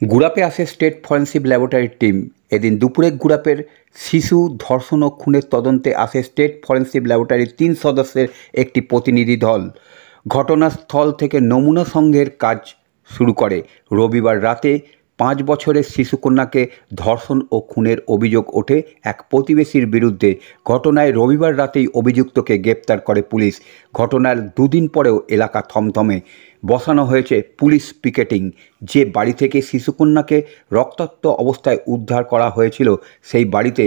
গুড়াপে আসে state forensic ল্যাবরেটরির team. এদিন দুপুরে গুড়াপের শিশু ধর্ষণ ও খুনের তদন্তে আসে স্টেট ফরেন্সিক ল্যাবরেটরির 3 সদস্যের একটি প্রতিনিধি দল। ঘটনাস্থল থেকে নমুনা সংগ্রহের কাজ শুরু করে। রবিবার রাতে 5 বছরের শিশুকন্যাকে ধর্ষণ ও খুনের অভিযোগ ওঠে এক প্রতিবেশীর বিরুদ্ধে। ঘটনায় রবিবার রাতেই অভিযুক্তকে গ্রেপ্তার করে পুলিশ। ঘটনার দুদিন পরেও এলাকা থমথমে। বসানো হয়েছে পুলিশ পিকেটিং। যে বাড়ি থেকে শিশুকন্যাকে রক্তাক্ত অবস্থায় উদ্ধার করা হয়েছিল সেই বাড়িতে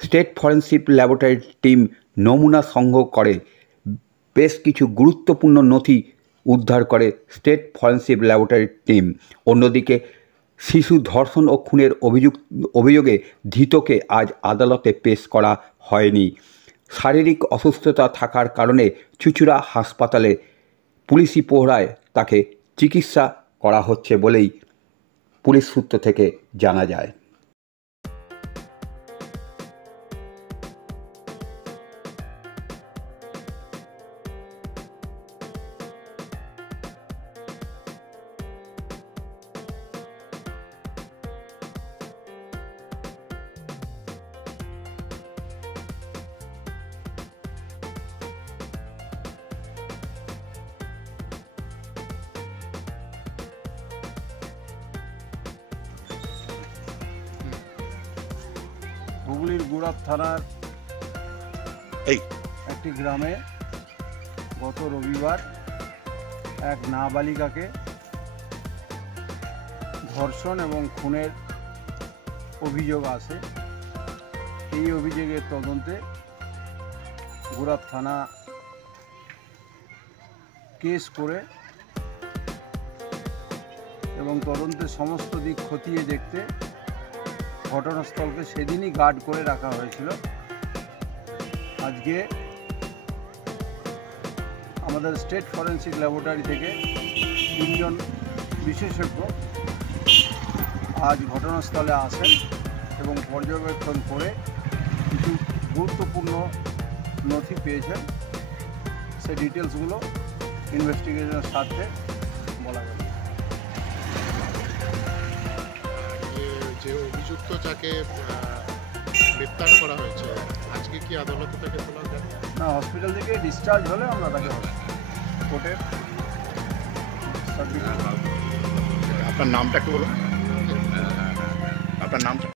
স্টেট ফরেন্সিক ল্যাবরেটরির টিম নমুনা সংগ্রহ করে। বেশ কিছু গুরুত্বপূর্ণ নথি উদ্ধার করে স্টেট ফরেন্সিক ল্যাবরেটরির টিম। অন্যদিকে শিশু ধর্ষণ ও খুনের অভিযোগে ধৃতকে আজ আদালতে পেশ করা হয়নি। শারীরিক অসুস্থতা থাকার কারণে চুঁচুড়া হাসপাতালে পুলিশি প্রহরায় তাকে চিকিৎসা করা হচ্ছে বলেই পুলিশ সূত্র থেকে জানা যায়। হুগলির গুড়াপ থানার একটি গ্রামে গত রবিবার এক নাবালিকাকে ধর্ষণ এবং খুনের অভিযোগ আসে। এই অভিযোগের তদন্তে গুড়াপ থানা কেস করে এবং তদন্তের সমস্ত দিক খতিয়ে দেখতে ঘটনাস্থলকে সেদিনই গার্ড করে রাখা হয়েছিল। আজকে আমাদের স্টেট ফরেন্সিক ল্যাবরেটরি থেকে 3 জন বিশেষজ্ঞ আজ ঘটনাস্থলে আসেন এবং পর্যবেক্ষণ করে কিছু গুরুত্বপূর্ণ নথি পেয়েছেন। সেই ডিটেলসগুলো ইনভেস্টিগেশনের স্বার্থে বলা যাবে। যে অভিযুক্ত যাকে গ্রেপ্তার করা হয়েছে আজকে কি আদালতে তাকে তোলা যাবে? না, হসপিটাল থেকে ডিসচার্জ হলে আমরা তাকে কোর্টে আপনার নামটা একটু বলুন। আপনার নামটা